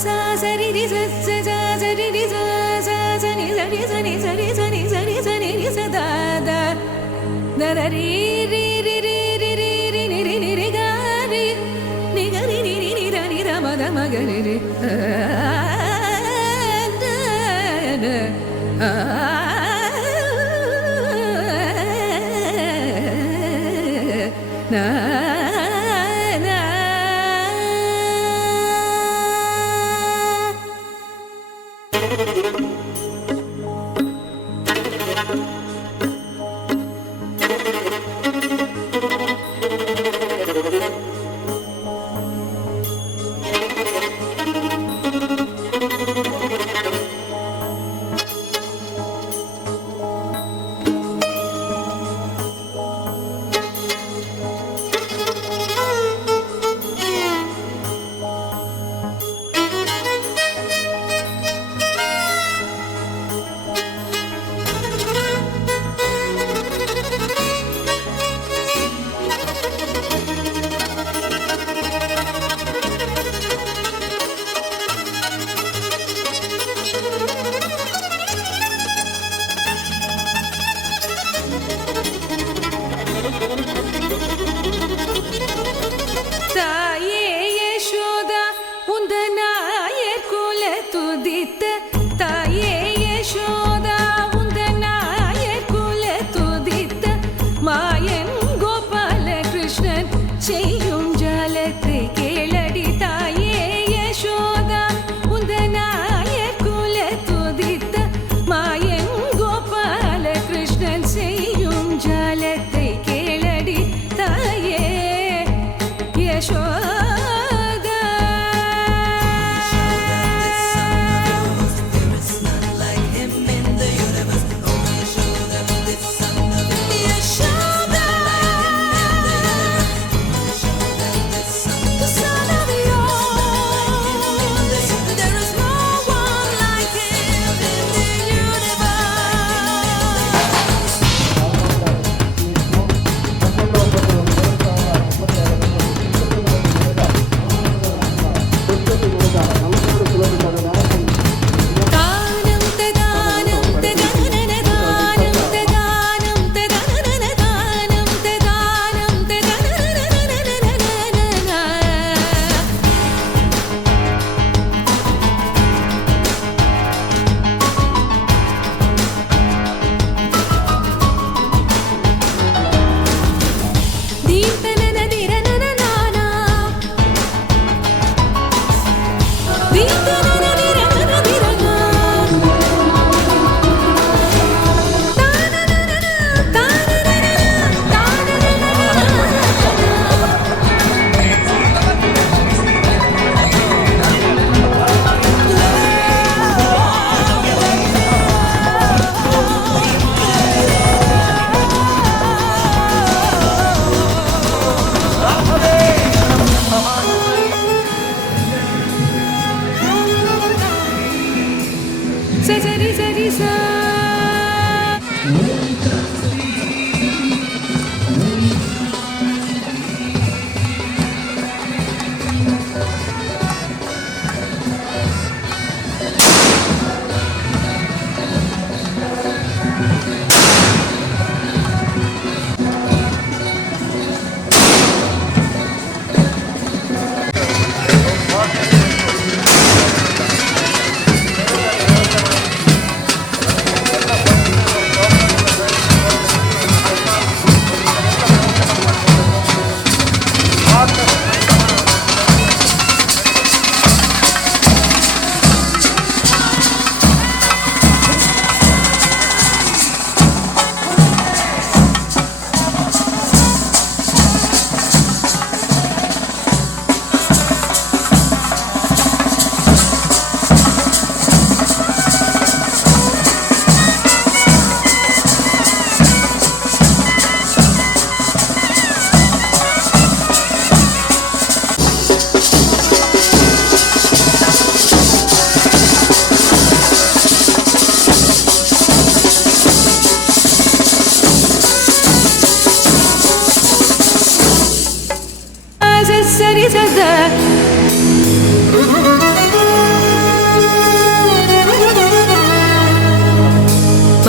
sa sa ri ri sa sa sa sa ri ri sa sa sa ni sa ri sa ni sa ri sa ni sa ri sa ni ri sa da da da da ri ri ri ri ri ri ri ni ri ni ri ga ri ni ga ri ni ni ni da ni da ma ga ri ri na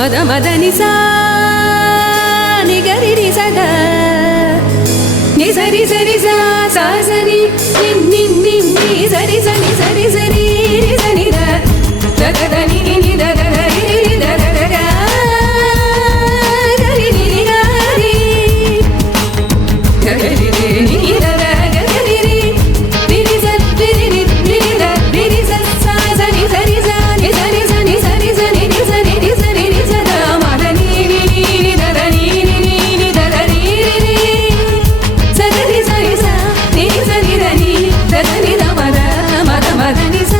మద మద నిసా నిగరి రి సదా ని సరి సరి సా సా సరి ని ని ని సరి సని సరి సరి రి సని ద ద ద ని ని ని ద ద రి రి ద ద ద గా గరి ని ని గా రి గరి రి ని ని ద ద గరి రి రి రి స రి రి రి రి ద రి రి స సా సని సరి సా ని సరి సని సరి సని ని సని ని సని ని స ద మ ద ని ని ని ని ద ద ని ని ని ని ద ద రి రి రి స ద ని సరి సా ని ని సని ద ని ద ద ని ద మ ద మ ద ని స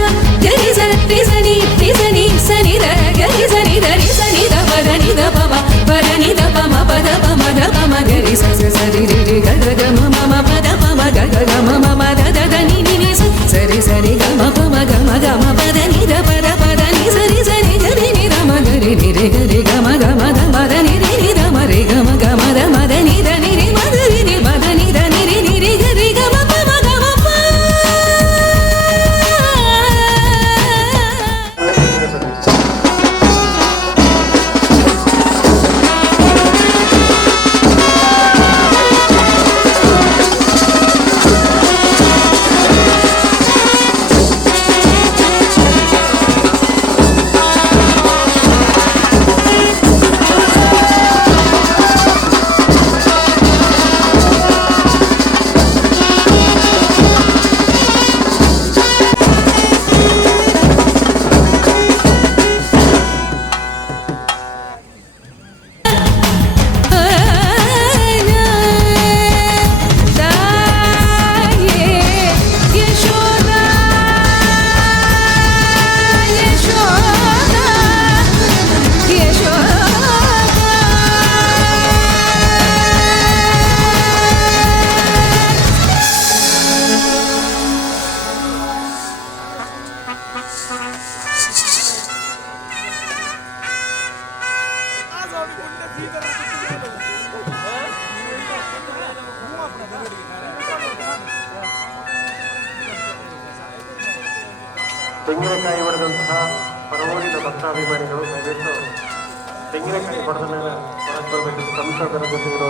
గరి స రి సని ని సని సని ద గరి సని ద రి సని ద ప ద ని ద ప మ ప ద ని ద ప మ ప ద ప మ ద ప మ గరి స స రి రి రి గ గ గ మ మ మ ప ద ప మ గ గ గ మ మ మ ద ద ద ని ని ని స సరి సరి గ మ ప మ గ మ గ మ ప ద ని ద ప ద ప ద ని సరి సరి గ రి ని ద మ గ రి ని రి గ రి గ మ గ మ ద మ ద ని రి ని ద మ రి గ మ గ మ ద మ ద ని ద ని రి మ ద రి ని మ ద ని ద ని రి ని రి గ రి గ మ ప మ గ మ ప ತೆಂಗಿನಕಾಯಿ ಹೊಡೆದಂತಹ ಪರವೂರಿನ ಭಕ್ತಾಭಿಮಾನಿಗಳು ದಯವಿಟ್ಟು ತೆಂಗಿನಕಾಯಿ ಹೊಡೆದ ಮೇಲೆ ಹೊರಗೆ ಬರಬೇಕು. ಸಂಸದರ ಜೊತೆ ಇರೋ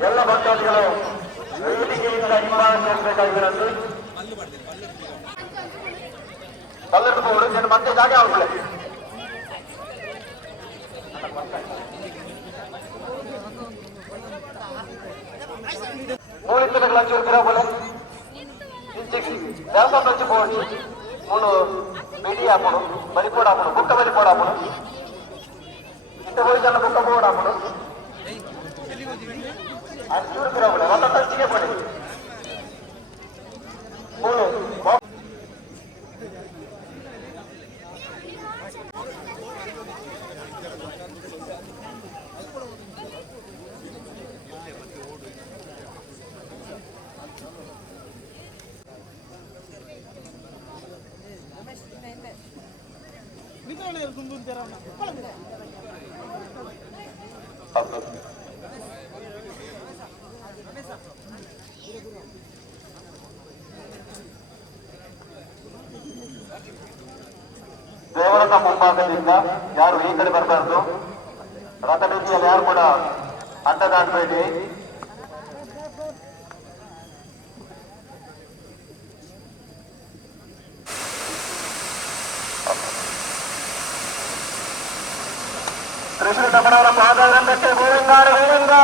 ಎಲ್ಲ ಭಕ್ತಾದಿಗಳು ವೇದಿಕೆಯಿಂದ ಹಿಂಭಾಗಬೇಕಾಗಿರಂತೆ ಪಲ್ಲಟ್ಟು ಹೋಗೋದು నేను ಮತ್ತೆ ಜಾಗ ಆಗುದಿಲ್ಲ ಮೂಳಿನ ಲಂಚೂರು ಕಿರಾಬೋಲೆ ఇంటికి దేవస్థానం నుంచి పోవచ్చు మూడు బీడీ అప్పుడు బలిపోడు అప్పుడు బుక్క బలిపోడు అప్పుడు ఇంత పోయి జన బుక్క పోడు అప్పుడు అచ్చూరు కిరాబోలే వంద తచ్చిగే పడి మూడు ದೇವರದ ಮುಂಭಾಗದಿಂದ ಯಾರು ಈ ಕಡೆ ಬರಬಾರ್ದು ರಥ ರೀತಿಯಲ್ಲಿ ಯಾರು ಕೂಡ ಅಡ್ಡ ದಾಟಬೇಡಿ ತ್ರಿಶೂಲ ತಮ್ಮನವರ ಪಾದಗ್ರಂಥಕ್ಕೆ ಗೋವಿಂದ ಗೋವಿಂದ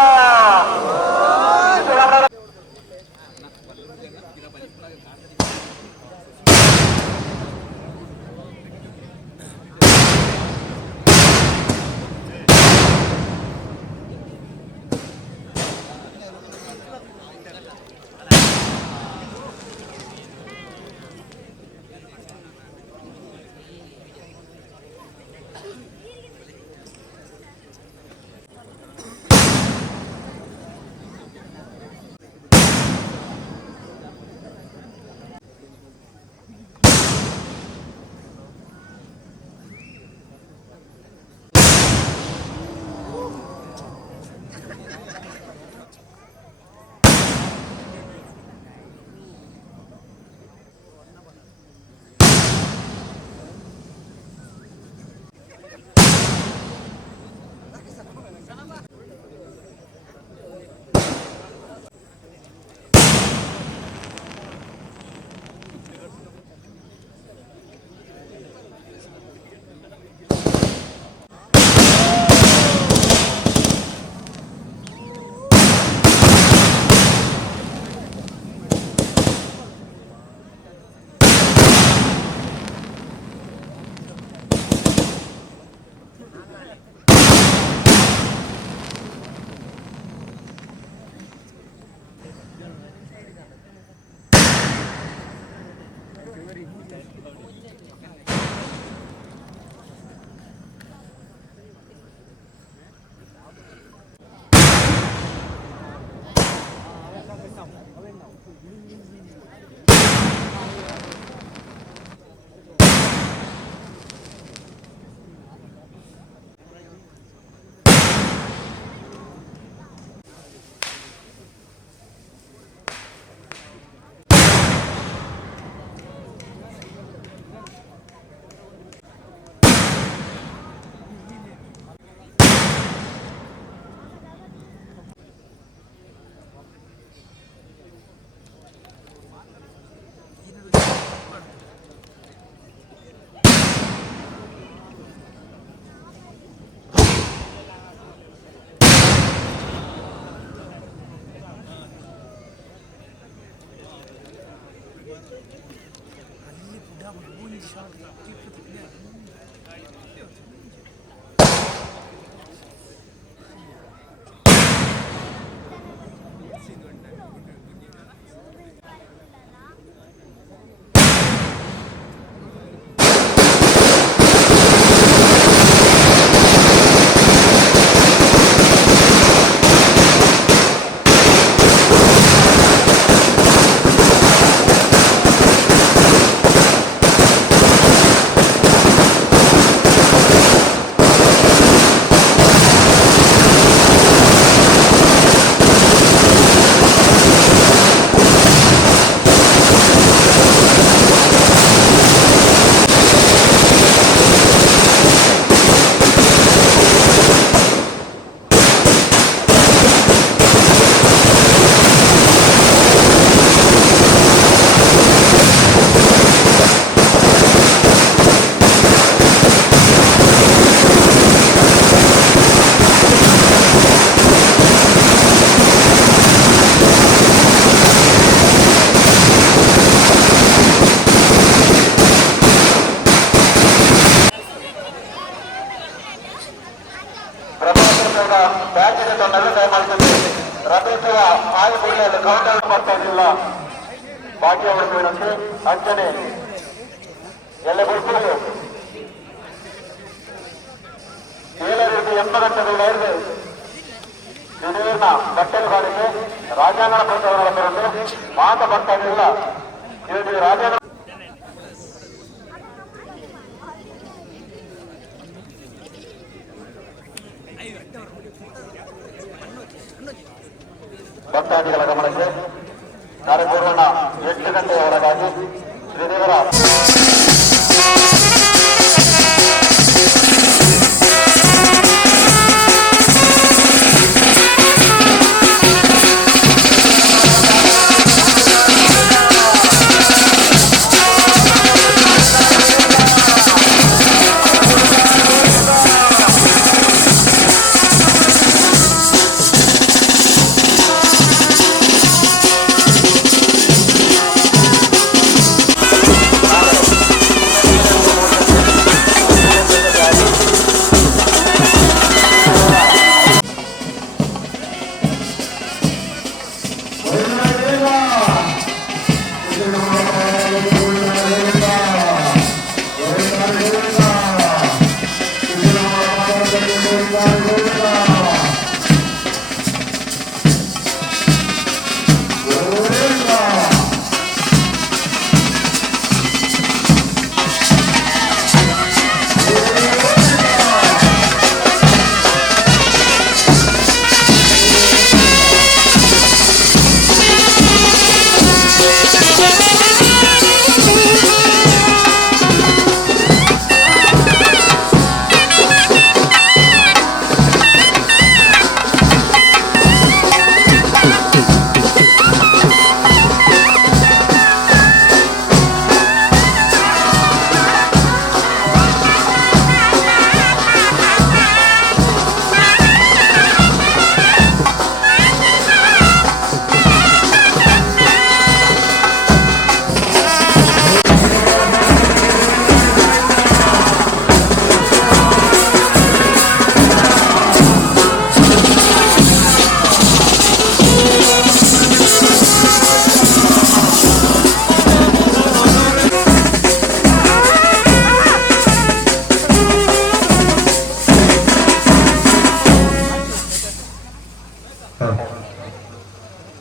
ರಥೋತ್ಸವ ಆಯುಧಗಳಲ್ಲಿ ಕೌಂಟರ್ ಮಾಡ್ತಾ ಇರಲಿಲ್ಲ ಭಾಗ್ಯವಡಿಕೆ ಅಂಚನೆ ಎಲ್ಲ ಬಿಡ್ತೀವಿ 7:80 ಗಂಟೆಗಳಿಂದ ದಿಢೀರ್ನ ಕಟ್ಟಲು ಗಾಡಿಗೆ ರಾಜ್ಯಾಂಗಣ ಪ್ರಚಾರಗಳ ಬರಲು ಮಾತ ಬರ್ತಾ ಇರಲಿಲ್ಲ. ಇದು ರಾಜ್ಯಾಂಗಣ ಭಕ್ತಾದಿಗಳ ಗಮನಕ್ಕೆ ಕಾರ್ಯಕ್ರಮ 8 ಗಂಟೆಯ ಒಳಗಾಗಿ ಶ್ರೀದೇವರ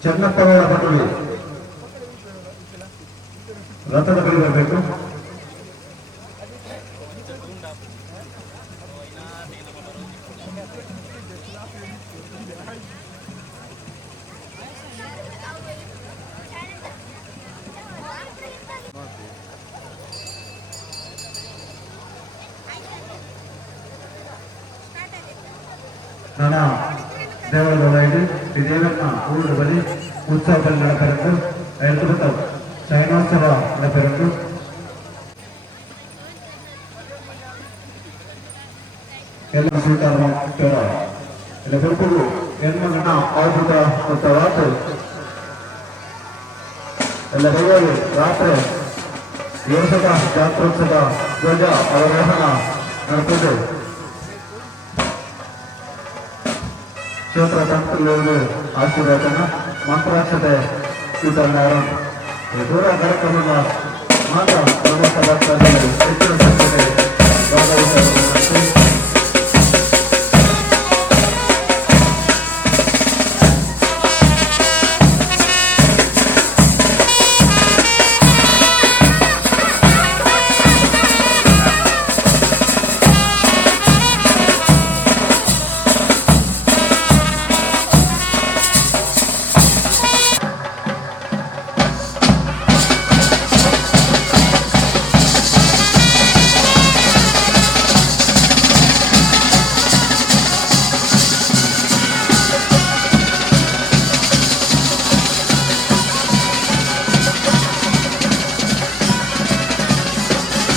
ಚನ್ನಪ್ಪಗೌಡ ಬಂಡುಳಿ ರಥದ ಬಳಿ ಬರಬೇಕು. ನಾನಾ ದೇವರೊಳಗೆ ಶ್ರೀದೇವನ್ನ ಊರು ಬಳಿ ಉತ್ಸವದಲ್ಲಿ ನಡೆಪೆರದು ಎಳೆದು ಶಯನೋತ್ಸವ ನಡೆಪೆರದು ಎಲ್ಲ ಸ್ವೀಕಾರ ಮಾಡ್ತಾರ ಎಲ್ಲ ಬೆಳಕು ಹೆಣ್ಮಗನ ಆವೃತ ಉತ್ಸವ ಎಲ್ಲ ದೈವಗಳು ರಾತ್ರಿ ಯೋಸದ ಜಾತ್ರೋತ್ಸವ ಧ್ವಜ ಅವರೋಹಣ ನಡೆಸಿದೆ. ಕ್ಷೇತ್ರ ಸಂಸ್ಥೆಗಳು ಆಶೀರ್ವಾದನ ಮಂತ್ರಾಕ್ಷತೆ ವಿತರಣೆ ದೂರ ಕಾರ್ಯಕ್ರಮದ ಮಾತ್ರ ಪ್ರಮುಖ ಭಕ್ತರಲ್ಲಿ ಹೆಚ್ಚಿನ ಸಂಖ್ಯೆಯಲ್ಲಿ ಭಾಗವಹಿಸಿ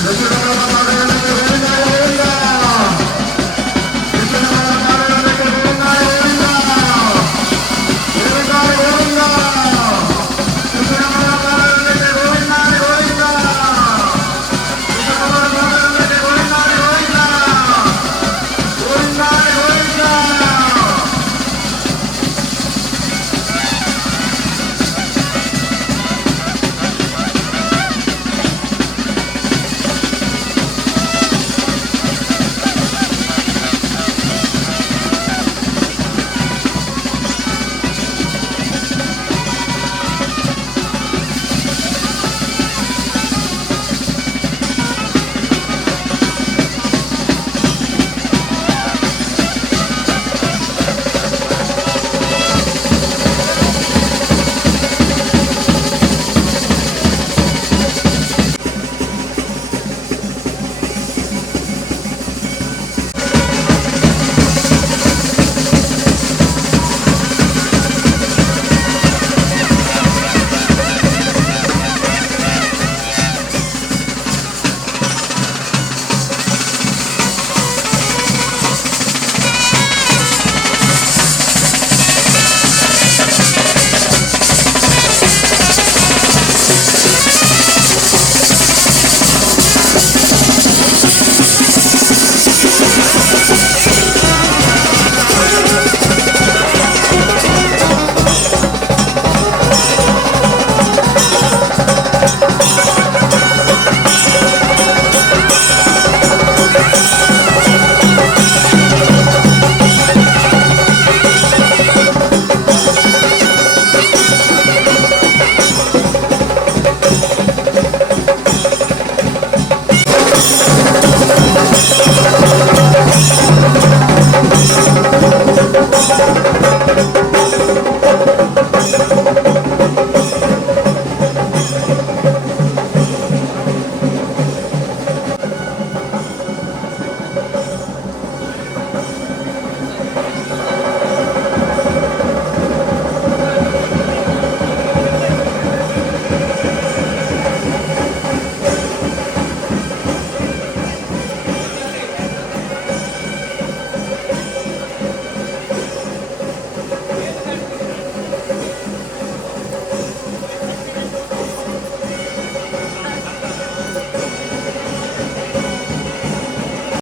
Let's go.